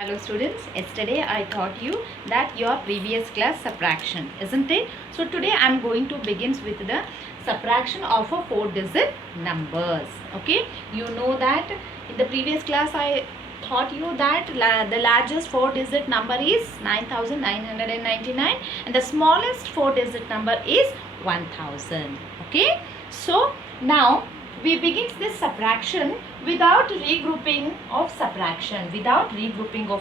Hello students, yesterday I taught you that your previous class subtraction, isn't it? So today I am going to begin with the subtraction of a 4-digit numbers. Okay, you know that in the previous class I taught you that the largest 4-digit number is 9999 and the smallest 4-digit number is 1000. Okay, so now we begin this subtraction without regrouping of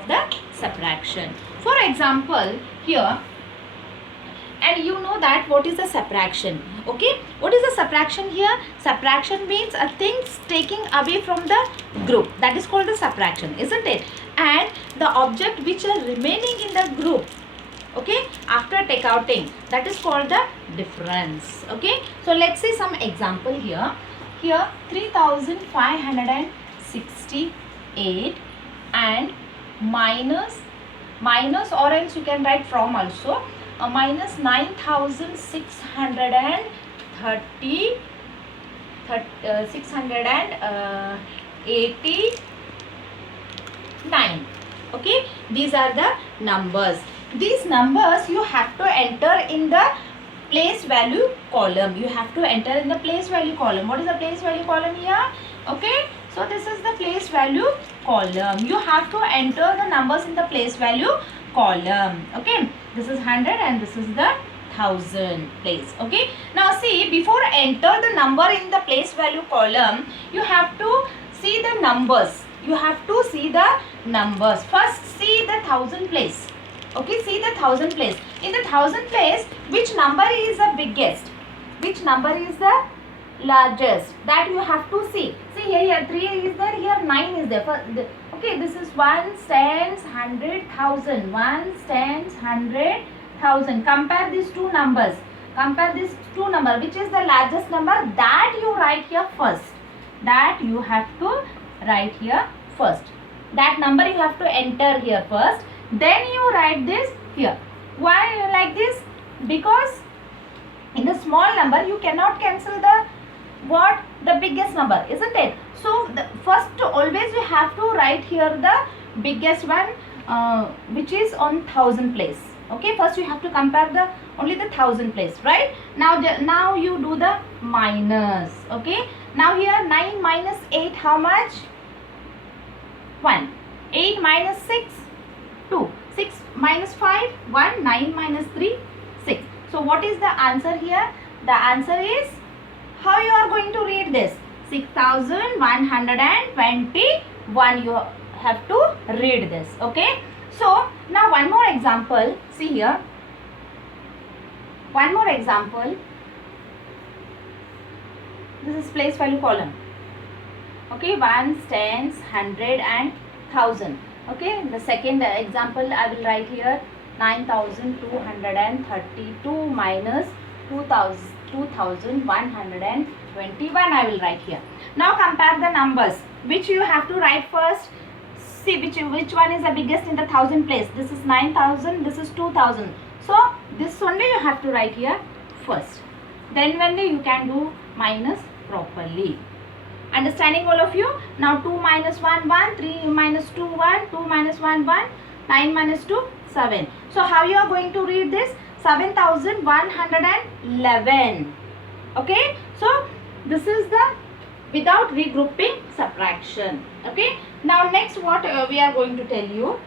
the subtraction. For example, here, and you know that what is the subtraction. Okay, what is the subtraction here? Subtraction means a things taking away from the group, that is called the subtraction, isn't it? And the object which are remaining in the group, okay, after take outing, that is called the difference. Okay, so let's see some example here. Here 3568 and minus or else you can write from also minus 689. Okay, these are the numbers. These numbers you have to enter in the place value column. You have to enter in the place value column. What is the place value column here? Okay, so this is the place value column. You have to enter the numbers in the place value column. Okay, this is 100 and this is the 1000 place. Okay, now see, before enter the number in the place value column, you have to see the numbers. First see the 1000 place. Okay, see the 1000 place. In the 1000 place, which number is the biggest? Which number is the largest? That you have to see. See here 3 is there, here 9 is there. Okay, this is 1, tens, 100, 1000. 1, tens, 100, 1000. Compare these two numbers. Which is the largest number? That you write here first. That number you have to enter here first. Then you write this here. Why like this? Because in the small number you cannot cancel the biggest number, isn't it? So first always you have to write here the biggest one, which is on 1000 place. Okay, first you have to compare only the 1000 place, right? Now you do the minus. Okay, now here 9 minus 8, how much? 1. 8 minus 6, 2. 6 minus 5, 1. 9 minus 3, 6. So what is the answer here? The answer is, how you are going to read this? 6121. You have to read this. Okay. So now one more example. See here. One more example. This is place value column. Okay, 1, tens, 100 and 1000. Okay, the second example I will write here 9232 minus 2121 I will write here. Now compare the numbers. Which you have to write first? See which one is the biggest in the 1000 place. This is 9000, this is 2000. So this only you have to write here first. Then only you can do minus properly. Understanding all of you? Now 2 minus 1, 1, 3 minus 2, 1, 2 minus 1, 1, 9 minus 2, 7. So how you are going to read this? 7111. Okay, so this is the without regrouping subtraction. Okay, now next what we are going to tell you.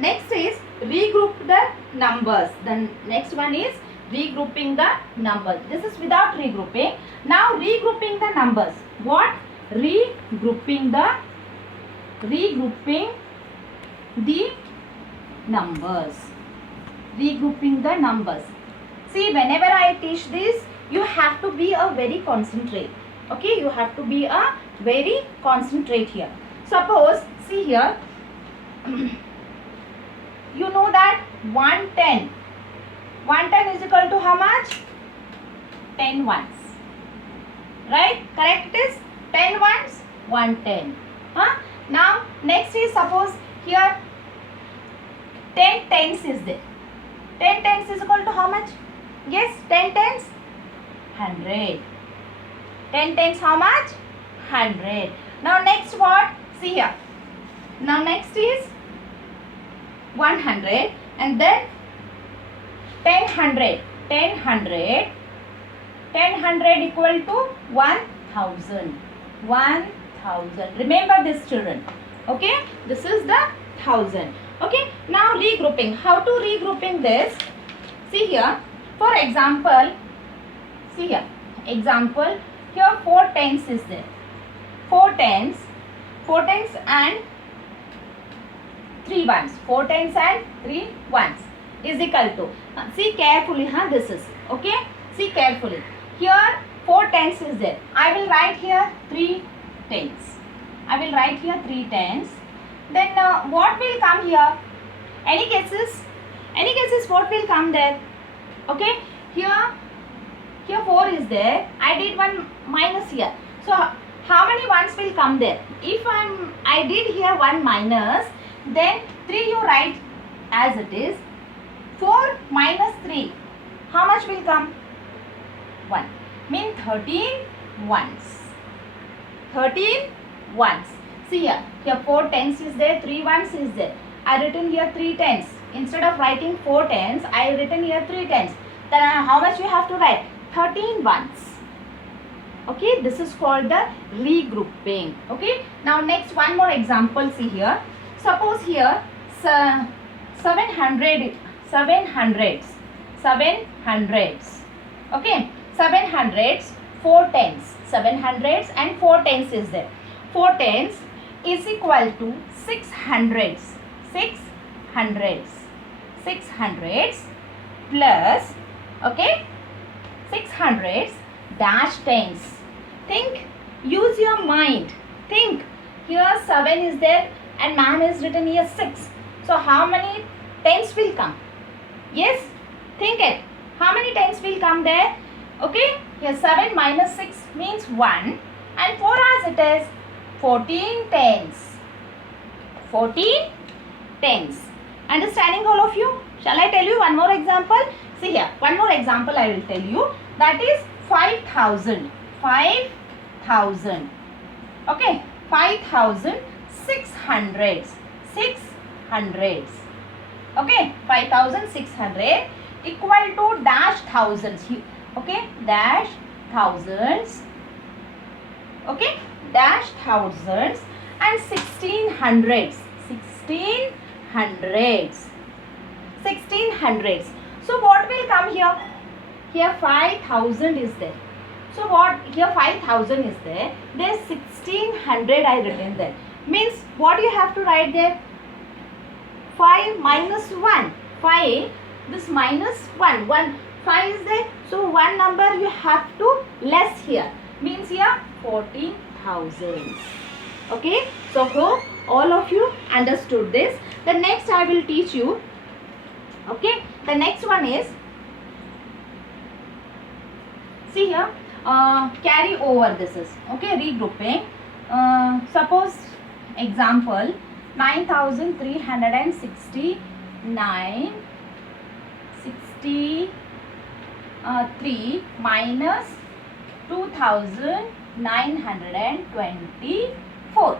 Next is regroup the numbers. The next one is regrouping the numbers. This is without regrouping. Now regrouping the numbers. What? Regrouping the numbers. Regrouping the numbers. See, whenever I teach this, you have to be a very concentrate. Okay, you have to be a very concentrate here. Suppose, see here, you know that 110. 110 is equal to how much? 10 ones. Right? Correct is 10 ones, 110. Now, next is suppose here 10 tens is there. 10 tens is equal to how much? Yes, 10 tens? 100. 10 tens how much? 100. Now, next what? See here. Now next is 100 and then 10 100 equal to 1000. Remember this, children. Okay, this is the 1000. Okay, now regrouping. How to regrouping this? See here, for example, see here, example, here 4 tens is there. 4 tens and 3 ones. 4 tens and 3 ones is equal to, see carefully, this is, okay, see carefully. Here 4 tens is there. I will write here 3 tens. Then what will come here? Any guesses? What will come there? Okay, here 4 is there. I did one minus here. So how many ones will come there? If I did here one minus, then 3 you write as it is. 4 minus 3, how much will come? 1. Mean 13 ones. 13 ones. See here 4 tens is there, 3 ones is there. I written here 3 tens. Instead of writing 4 tens, I written here 3 tens. Then how much you have to write? 13 ones. Okay, this is called the regrouping. Okay, now next one more example. See here. Suppose here 700s. Okay, 700s, 4 tens. 700s and 4 tens is there. 4 tens is equal to 600s. 600s plus, okay, 600s dash tens. Think, use your mind. Think, here 7 is there and ma'am is written here 6. So how many tens will come? Yes, think it. How many tens will come there? Okay, here 7 minus 6 means 1 and 4 as it is 14 tens. 14 tens. Understanding all of you? Shall I tell you one more example? See here, one more example I will tell you. That is 5,000. 5,000. Okay, 5,000 600s. 600s. Okay, 5,600 equal to dash thousands. Okay, dash thousands. Okay, dash thousands and 1600s. 1600s. So what will come here? Here 5,000 is there. So what? Here 5,000 is there. There 1600 I written there. Means what you have to write there? 5 minus 1. 5. This minus 1. 5 is there. So one number you have to less here. Means here 14,000. Okay. So hope all of you understood this. The next I will teach you. Okay. The next one is, see here, carry over this is, okay, regrouping. Suppose example 9,369 63 minus 2,924.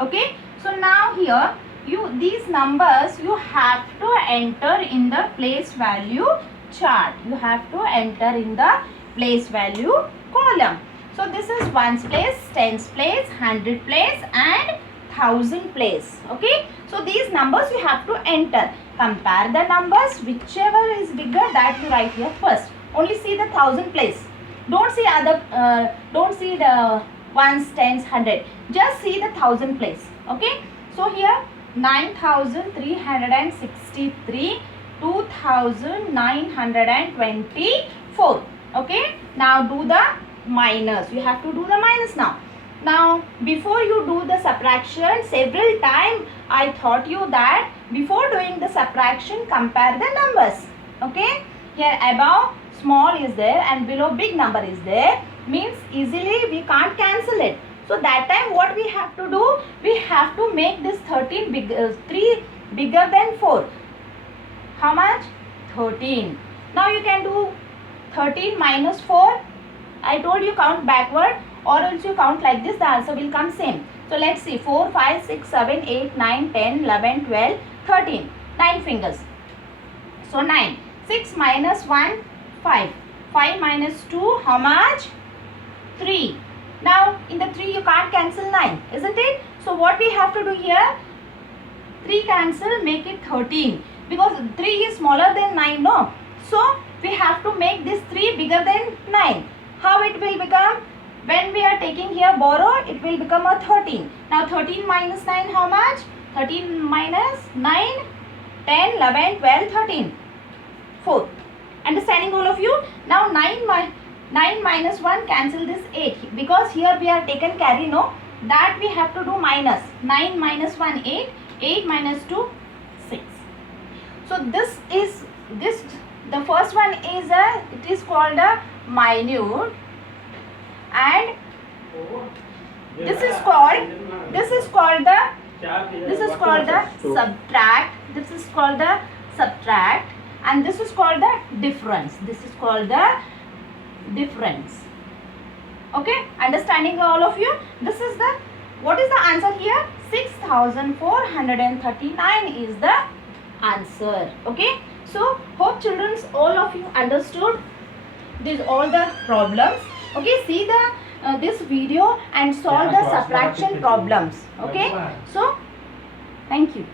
Okay, so now here these numbers you have to enter in the place value chart. You have to enter in the place value column. So this is ones place, tens place, 100 place and 1000 place. Okay, so these numbers you have to enter. Compare the numbers, whichever is bigger that you write here first. Only see the 1000 place. Don't see the ones, tens, 100. Just see the 1000 place. Okay, so here 9,363 2,924. Okay, now do the minus. You have to do the minus now. Now before you do the subtraction, several times I taught you that before doing the subtraction, compare the numbers. Okay, here above small is there and below big number is there. Means easily we can't cancel it. So that time what we have to do? We have to make this 13 3 bigger than 4. How much? 13. Now you can do 13 minus 4. I told you count backward or else you count like this. The answer will come same. So let's see, 4, 5, 6, 7, 8, 9, 10, 11, 12, 13. 9 fingers. So 9. 6 minus 1, 5. 5 minus 2, how much? 3. Now in the 3 you can't cancel 9, isn't it? So what we have to do here? 3 cancel, make it 13. Because 3 is smaller than 9, no? So we have to make this 3 bigger than 9. How it will become? When we are taking here borrow, it will become a 13. Now 13 minus 9, how much? 13 minus 9, 10, 11, 12, 13. 4. Understanding all of you? Now 9 minus 1, cancel this 8. Because here we are taken carry, no? That we have to do minus. 9 minus 1, 8. 8 minus 2, 6. So this is, the first one is it is called a minute, and this is called subtract. This is called the subtract, and this is called the difference. This is called the difference. Okay, understanding all of you? This is the, what is the answer here? 6439 is the answer. Okay, so hope children, all of you understood these all the problems. Okay, see the this video and solve the subtraction problems. Okay, so thank you.